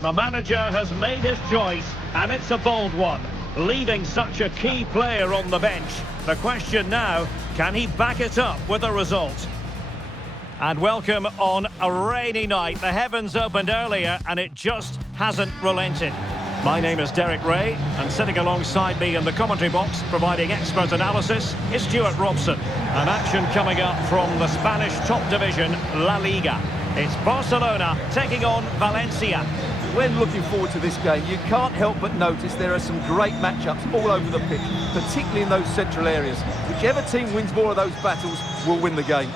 The manager has made his choice, and it's a bold one, leaving such a key player on the bench. The question now, can he back it up with a result? And welcome on a rainy night. The heavens opened earlier, and it just hasn't relented. My name is Derek Ray, and sitting alongside me in the commentary box, providing expert analysis, is Stuart Robson. An action coming up from the Spanish top division, La Liga. It's Barcelona taking on Valencia. When looking forward to this game, you can't help but notice there are some great matchups all over the pitch, particularly in those central areas. Whichever team wins more of those battles will win the game.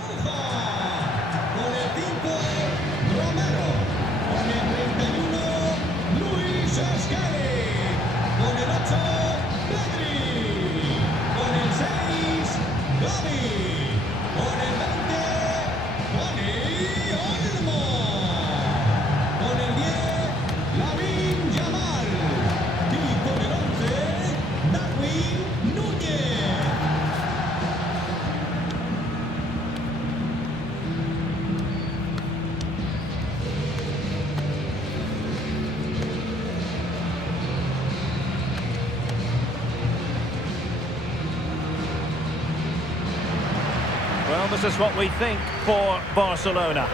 Well, this is what we think for Barcelona.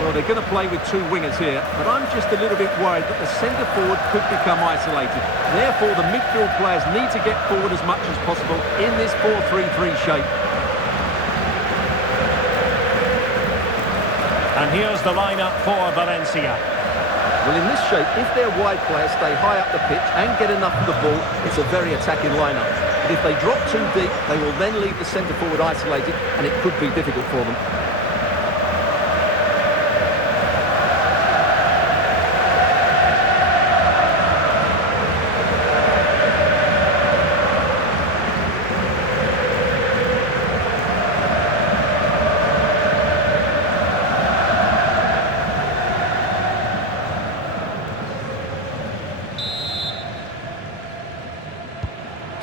Well, they're going to play with two wingers here, but I'm just a little bit worried that the centre forward could become isolated. Therefore, the midfield players need to get forward as much as possible in this 4-3-3 shape. And here's the lineup for Valencia. Well, in this shape, if their wide players stay high up the pitch and get enough of the ball, it's a very attacking lineup. But if they drop too deep, they will then leave the centre forward isolated, and it could be difficult for them.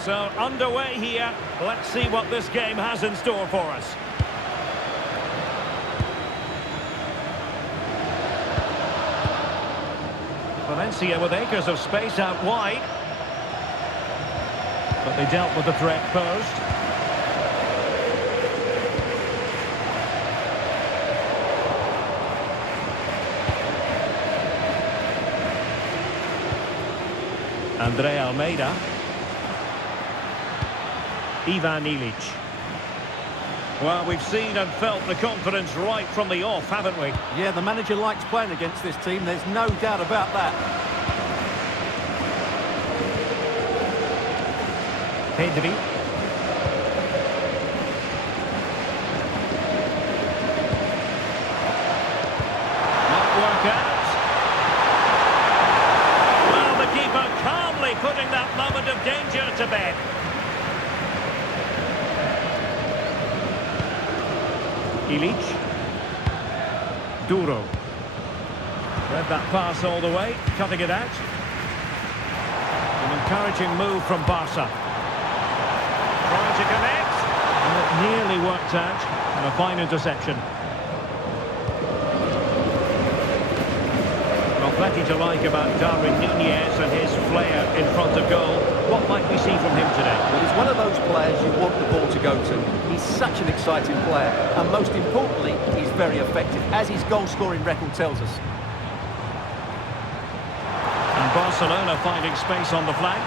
So, underway here. Let's see what this game has in store for us. Valencia with acres of space out wide. But they dealt with the threat posed. Andre Almeida. Ivan Ilic. Well, we've seen and felt the confidence right from the off, haven't we? Yeah, the manager likes playing against this team, there's no doubt about that. Pedri. Might work out. Well, the keeper calmly putting that moment of danger to bed. Ilic. Duro. Read that pass all the way, cutting it out. An encouraging move from Barca. Trying to connect. And it nearly worked out. And a fine interception. Well, plenty to like about Darwin Nunez and his flair in front of goal. What might we see from him today? Well, he's one of those players you want the ball to go to. He's such an exciting player, and most importantly, he's very effective, as his goal-scoring record tells us. And Barcelona finding space on the flank.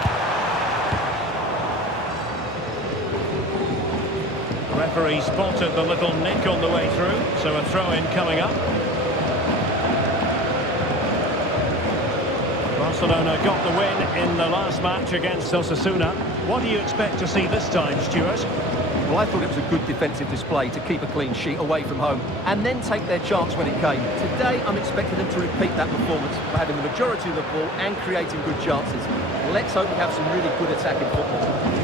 The referee spotted the little nick on the way through, so a throw-in coming up. Barcelona got the win in the last match against Osasuna. What do you expect to see this time, Stuart? Well, I thought it was a good defensive display to keep a clean sheet away from home and then take their chance when it came. Today, I'm expecting them to repeat that performance by having the majority of the ball and creating good chances. Let's hope we have some really good attacking football.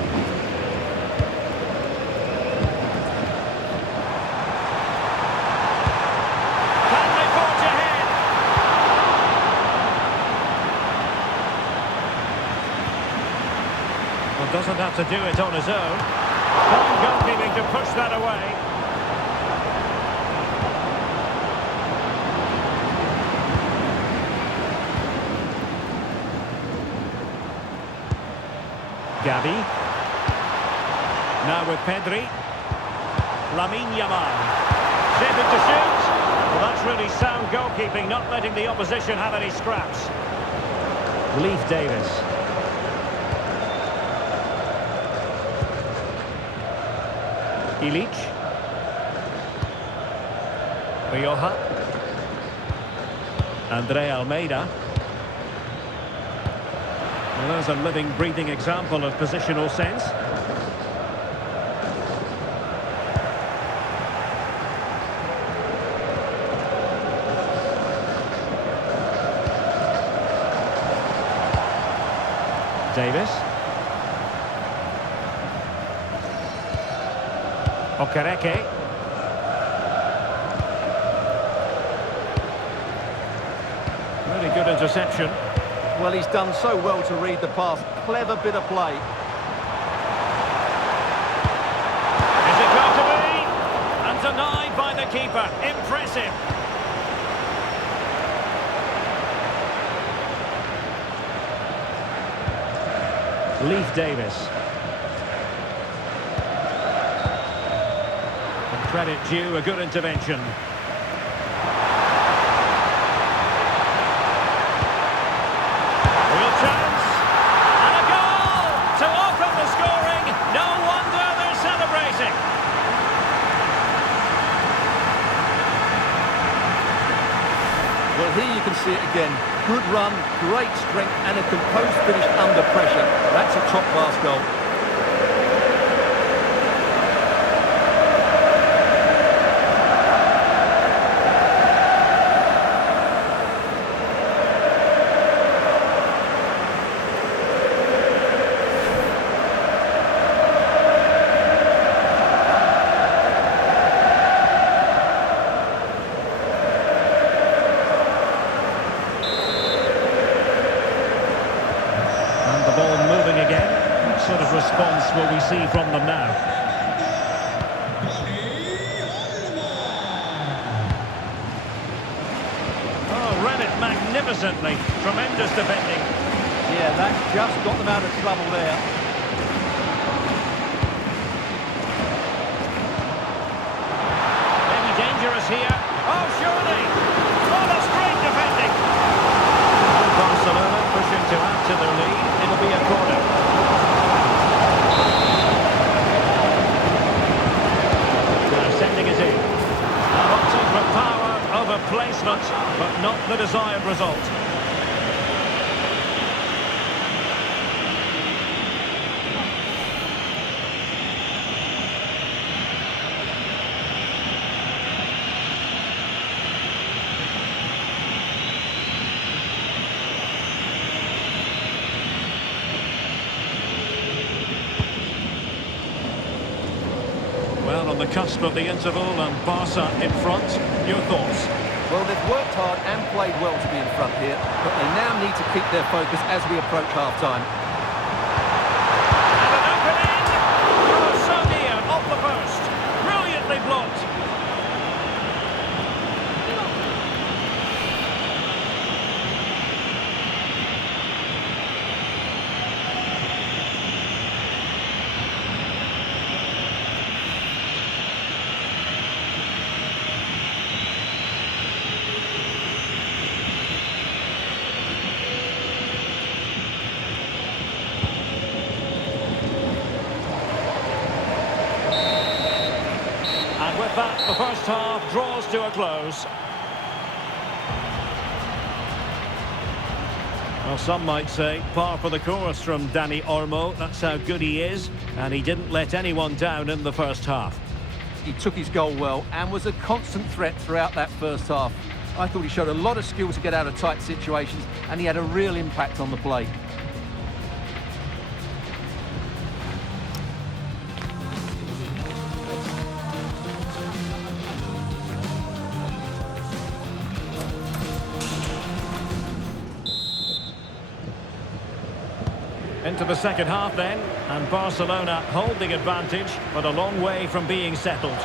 Doesn't have to do it on his own. Fine goalkeeping to push that away. Gavi. Now with Pedri. Lamine Yamal. Shaping to shoot. Well, that's really sound goalkeeping, not letting the opposition have any scraps. Leaf Davis. Ilic. Rioja. Andre Almeida. Well, there's a living, breathing example of positional sense. Davis. Okereke. Really good interception. Well, he's done so well to read the pass. Clever bit of play. Is it going to be? And denied by the keeper. Impressive. Leaf Davis. And credit due, a good intervention. Real chance. And a goal to open the scoring. No wonder they're celebrating. Well, here you can see it again. Good run, great strength, and a composed finish under pressure. That's a top-class goal. What sort of response will we see from them now? Oh, ran it magnificently. Tremendous defending. Yeah, that's just got them out of trouble there. Maybe dangerous here. Oh, surely! Oh, that's great defending! Barcelona pushing to add to their lead. It'll be a corner. Sending it in. Opting for power over placement, but not the desired result. Well, on the cusp of the interval and Barca in front, your thoughts? Well, they've worked hard and played well to be in front here, but they now need to keep their focus as we approach half-time. And an opening! Oh, so near, off the post. Brilliantly blocked. With that, the first half draws to a close. Well, some might say par for the course from Dani Olmo. That's how good he is, and he didn't let anyone down in the first half. He took his goal well and was a constant threat throughout that first half. I thought he showed a lot of skill to get out of tight situations, and he had a real impact on the play. Into the second half then, and Barcelona hold the advantage, but a long way from being settled.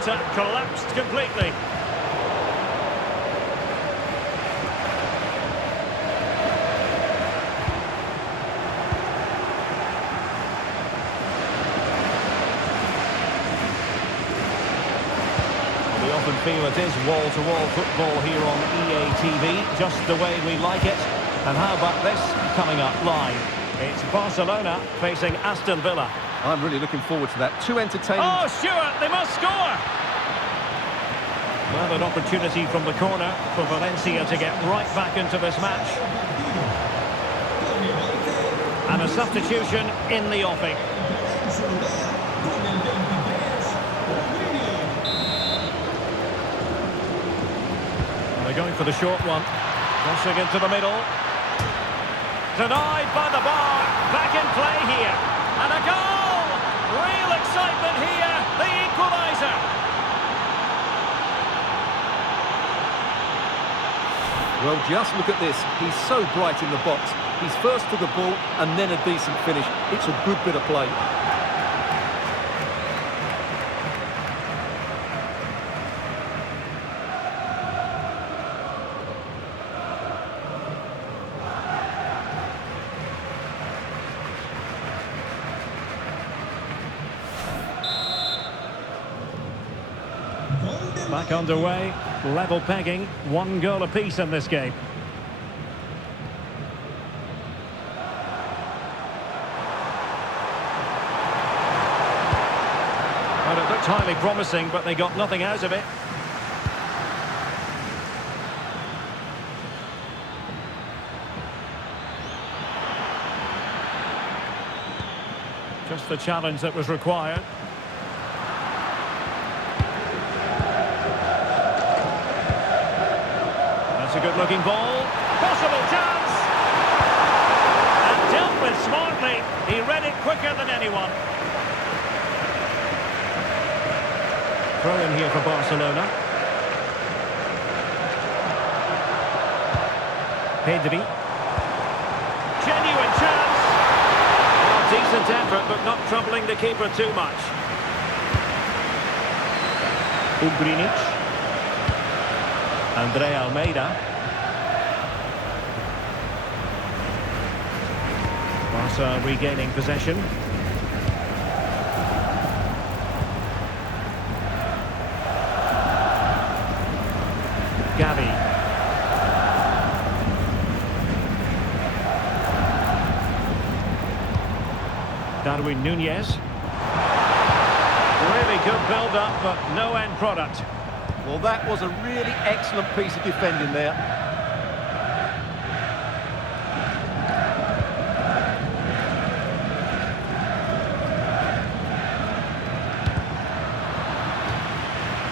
attack collapsed completely. We often feel it is wall-to-wall football here on EA TV, just the way we like it. And how about this coming up live? It's Barcelona facing Aston Villa. I'm really looking forward to that. Too entertaining. Oh, Stewart, they must score! Well, an opportunity from the corner for Valencia to get right back into this match. And a substitution in the offing. And they're going for the short one. Crossing into the middle. Denied by the bar. Back in play here. And a goal! Real excitement here. The equaliser. Well, just look at this. He's so bright in the box. He's first to the ball and then a decent finish. It's a good bit of play. Back underway, level pegging, 1 goal apiece in this game. Well, it looked highly promising, but they got nothing out of it. Just the challenge that was required. That's a good-looking ball. Possible chance! And dealt with smartly. He read it quicker than anyone. Throw in here for Barcelona. Pedri. Genuine chance. Well, decent effort, but not troubling the keeper too much. Ugrinic. Andre Almeida. Barca regaining possession. Gavi. Darwin Núñez. Really good build-up, but no end product. Well, that was a really excellent piece of defending there.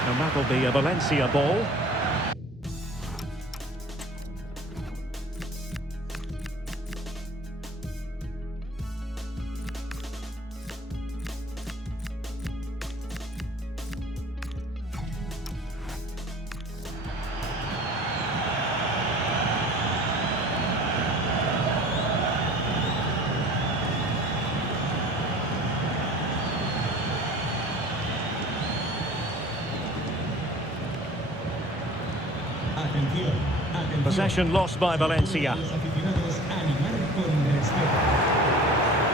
And that'll be a Valencia ball. Possession lost by Valencia.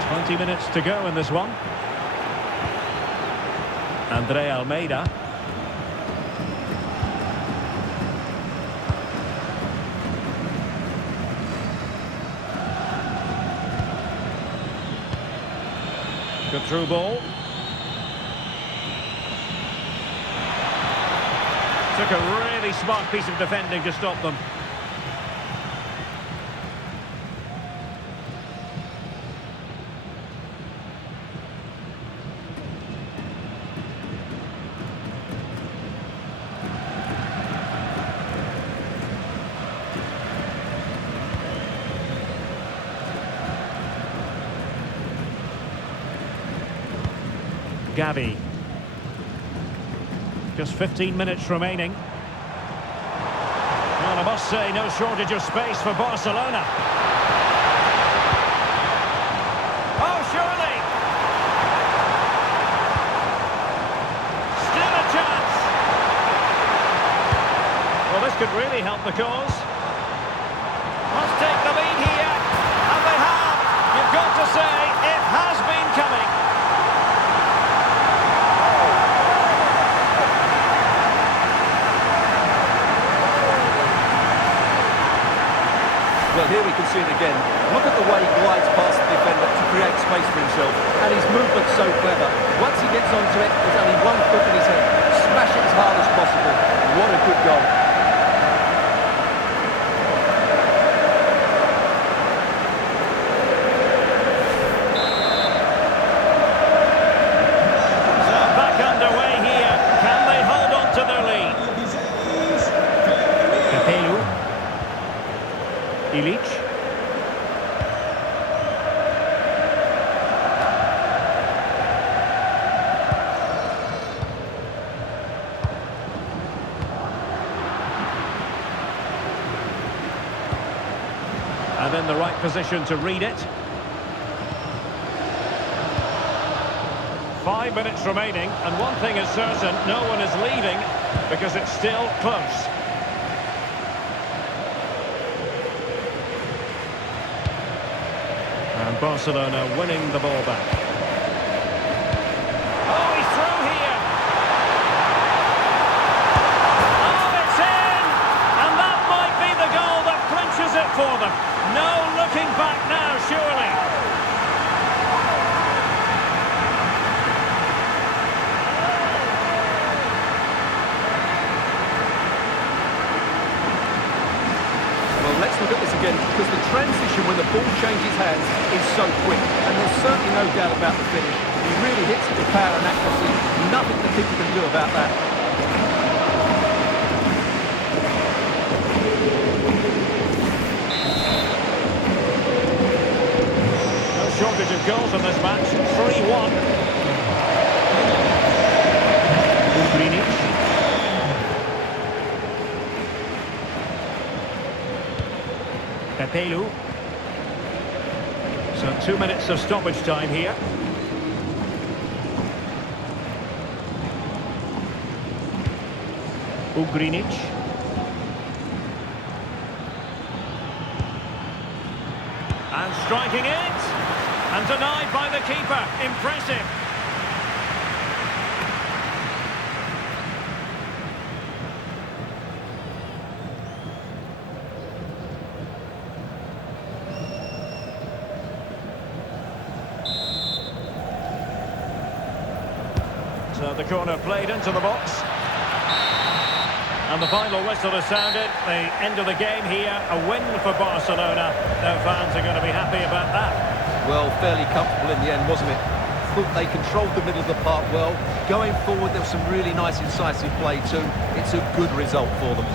20 minutes to go in this one. Andre Almeida. Good through ball. Took a really smart piece of defending to stop them. Gavi. Just 15 minutes remaining. Well, I must say, no shortage of space for Barcelona. Oh, surely! Still a chance! Well, this could really help the cause. Must take the lead here, and they have. You've got to say, it has been coming. Well, here we can see it again. Look at the way he glides past the defender to create space for himself. And his movement's so clever. Once he gets onto it, there's only one foot in his head. Smash it as hard as possible. What a good goal. So back underway here. Can they hold on to their lead? Capello. Ilic. And in the right position to read it. 5 minutes remaining, and one thing is certain, no one is leaving because it's still close. And Barcelona winning the ball back. Oh, he's through here! Oh, it's in! And that might be the goal that clinches it for them. No looking back now, surely. Well, let's look at this again, because the transition when the ball changes hands is so quick, and there's certainly no doubt about the finish. He really hits it with power and accuracy. Nothing the keeper can do about that. No shortage of goals in this match. 3-1. Ugrinic. Capello. So 2 minutes of stoppage time here. Ugrinic. And striking it. And denied by the keeper. Impressive. So the corner played into the box. And the final whistle has sounded. The end of the game here. A win for Barcelona. Their fans are going to be happy about that. Well, fairly comfortable in the end, wasn't it? Thought they controlled the middle of the park well. Going forward, there was some really nice incisive play too. It's a good result for them.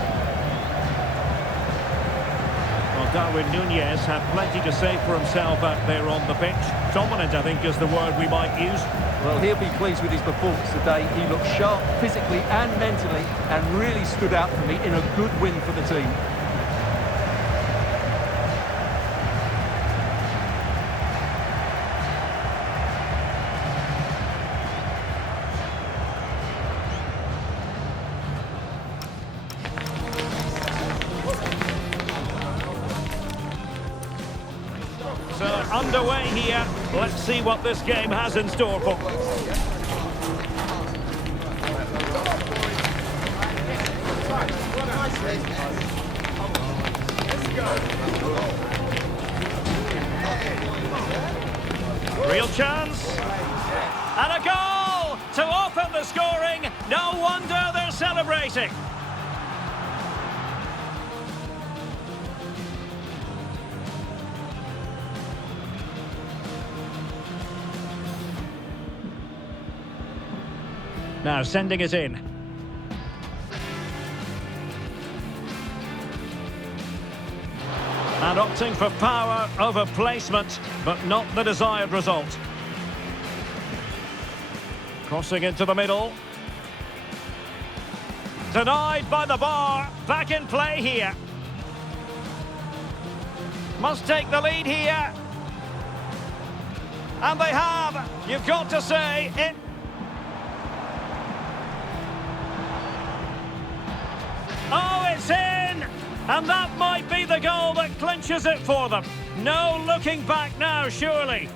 Well, Darwin Núñez had plenty to say for himself out there on the pitch. Dominant, I think, is the word we might use. Well, he'll be pleased with his performance today. He looked sharp physically and mentally and really stood out for me in a good win for the team. So underway here. Let's see what this game has in store for. Real chance. And a goal to open the scoring. No wonder they're celebrating. Now sending it in. And opting for power over placement, but not the desired result. Crossing into the middle. Denied by the bar. Back in play here. Must take the lead here. And they have. You've got to say it. Oh, it's in! And that might be the goal that clinches it for them. No looking back now, surely.